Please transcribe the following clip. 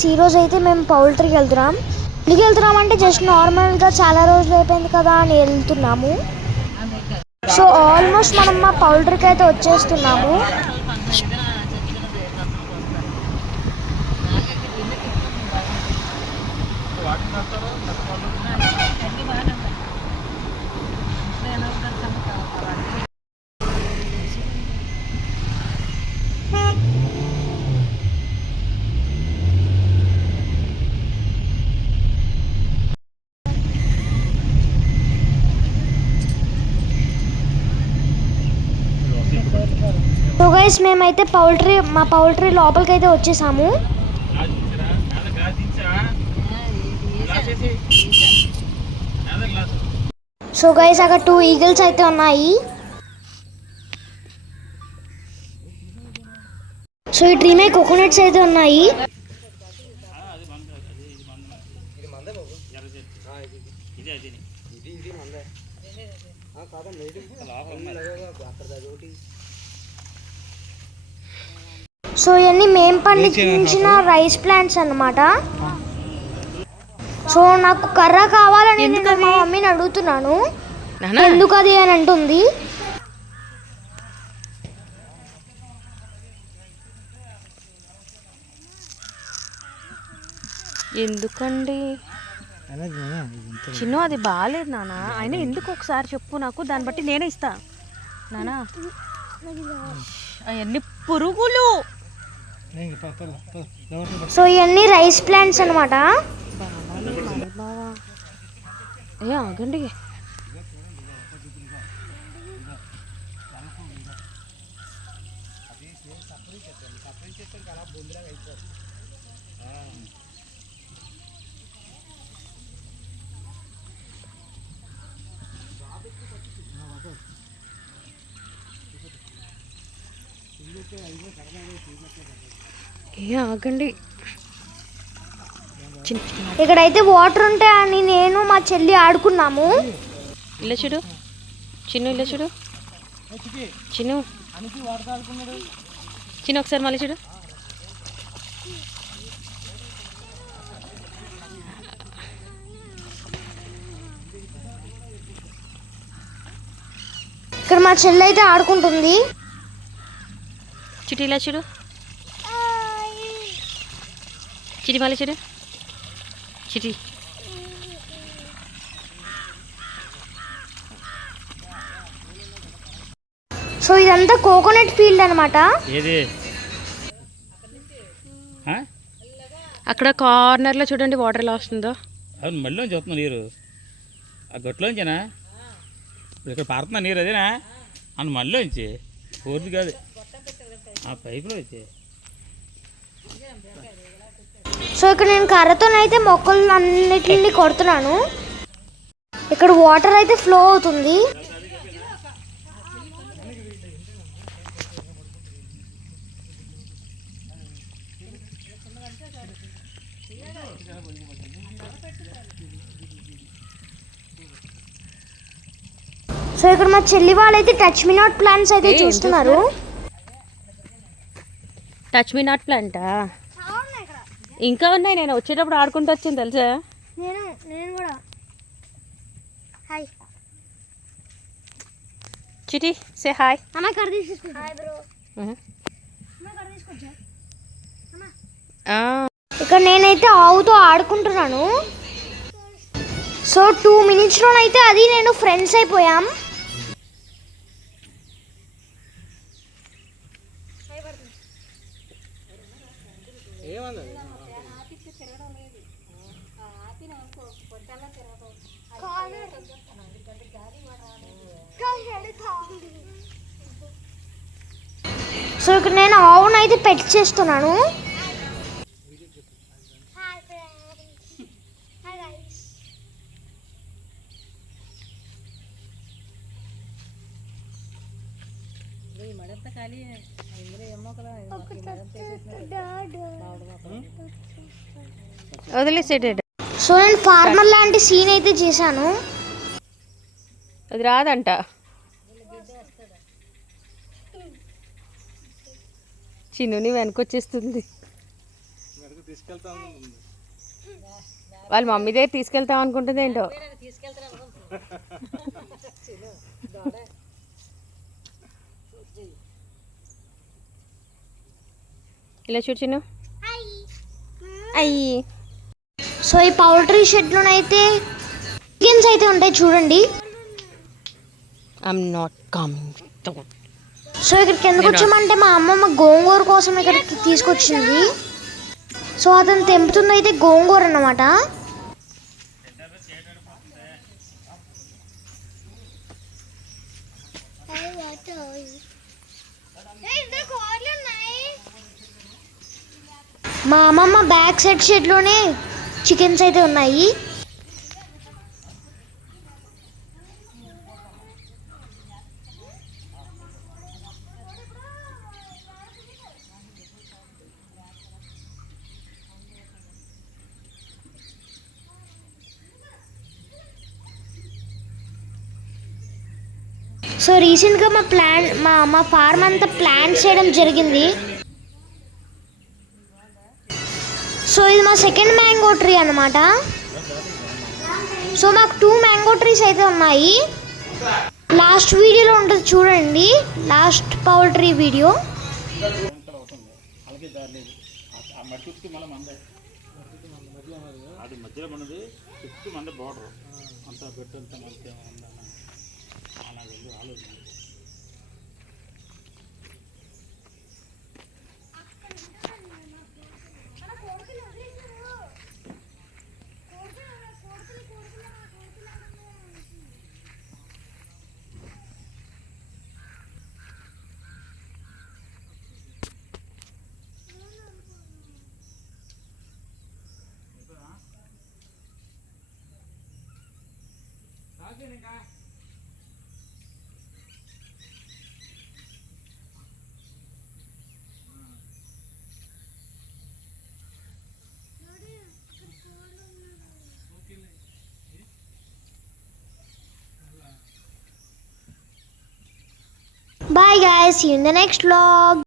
Guys ఈరోజు అయితే మేము పౌల్ట్రీకి వెళ్తున్నాం. ఎందుకు వెళ్తున్నాం అంటే జస్ట్ నార్మల్గా చాలా రోజులు అయిపోయింది కదా అని వెళ్తున్నాము. సో ఆల్మోస్ట్ మనం మా పౌల్ట్రీకి అయితే వచ్చేస్తున్నాము. సో గైస్ మేమైతే మా పౌల్ట్రీ లోపలికి అయితే వచ్చేసాము. సో గైస్ అక్కడ 2 ఈగల్స్ అయితే ఉన్నాయి. సో ఈ ట్రీ మీద కోకోనట్స్ అయితే ఉన్నాయి. సో ఇవన్నీ మేము పండించిన రైస్ ప్లాంట్స్ అన్నమాట. సో నాకు కర్ర కావాలని నేను మా మమ్మీని అడుగుతున్నాను, ఎందుకు అది అని అంటుంది. ఎందుకండి చిన్న అది బాగాలేదు నాన్న, అయినా ఎందుకు ఒకసారి చెప్పు నాకు, దాన్ని బట్టి నేనే ఇస్తా నానా. అవన్నీ పురుగులు. సో ఇవన్నీ రైస్ ప్లాంట్స్ అనమాట. ఏ ఆగండి, ఏ ఆగండి. ఇక్కడైతే వాటర్ ఉంటాయని నేను మా చెల్లి ఆడుకున్నాము. ఇలా చూడు చిన్ను, ఇలా చూడు చిన్ను, చిన్న ఒకసారి మళ్ళీ చూడు. ఇక్కడ మా చెల్లి అయితే ఆడుకుంటుంది. చిటి ఇలా చూడు, చిటి మళ్ళీ చూడు చిటి. సో ఇదంతా కోకోనట్ ఫీల్డ్ అనమాట. అక్కడ కార్నర్లో చూడండి వాటర్ ఎలా వస్తుందో. అవును, మళ్ళీ చూస్తున్నా నీరు ఆ గొట్లోంచేనా ఇక్కడ పారుతున్నా నీరు, అదేనా అవును మళ్ళీ పూర్తి కాదు ఆ పైపులో వచ్చే. సో ఇక్కడ నేను కర్రతోనైతే మొక్కలు అన్నిటిని కొడుతున్నాను. ఇక్కడ వాటర్ అయితే ఫ్లో అవుతుంది. సో ఇక్కడ మా చెల్లి వాళ్ళైతే టచ్ మీ నాట్ ప్లాంట్స్ అయితే చూస్తున్నారు. టచ్ మీ నాట్ ప్లాంటా? ఇంకా ఉన్నాయి, నేను వచ్చేటప్పుడు ఆడుకుంటూ వచ్చాను తెలుసా. నేను కూడా. Hi Chitti, say hi. ఇక్కడ నేనైతే ఆవుతో ఆడుకుంటున్నాను. సో 2 మినిట్స్లోనైతే అది నేను ఫ్రెండ్స్ అయిపోయాం. సో ఇక్కడ నేను ఆవునైతే పెట్ చేస్తున్నాను. వదిలేసేటట్టు. సో నేను ఫార్మర్ లాంటి సీన్ అయితే చేశాను. అది రాదంట. చిన్నుని వెనకొచ్చేస్తుంది. వాళ్ళ మమ్మీ దగ్గర తీసుకెళ్తాం అనుకుంటుంది ఏంటో. ఇలా చూడు చిన్ను. అయ్యి. సో ఈ పౌల్ట్రీ షెడ్లోనైతే చికెన్స్ అయితే ఉంటాయి చూడండి. I'm not coming. సో ఇక్కడికి ఎందుకు వచ్చామంటే మా అమ్మమ్మ గోంగూర కోసం ఇక్కడికి తీసుకొచ్చింది. సో అతను తెంపుతుంది అయితే గోంగూర అన్నమాట. మా అమ్మమ్మ బ్యాక్ సైడ్ షెడ్లోనే చికెన్స్ అయితే ఉన్నాయి. సో రీసెంట్గా మా ఫార్మ్ అంతా ప్లాన్ చేయడం జరిగింది. సో ఇది మా సెకండ్ మ్యాంగో ట్రీ అన్నమాట. సో మాకు 2 మ్యాంగో ట్రీస్ అయితే ఉన్నాయి. లాస్ట్ వీడియోలో ఉంటుంది చూడండి, లాస్ట్ పౌల్ట్రీ వీడియో. అది మధ్యలో ఉన్నది చుట్టూ మంది బార్డర్ అంతా పెట్టంత మంచి అలా వెళ్ళి ఆలోచన. Bye guys, see you in the next vlog.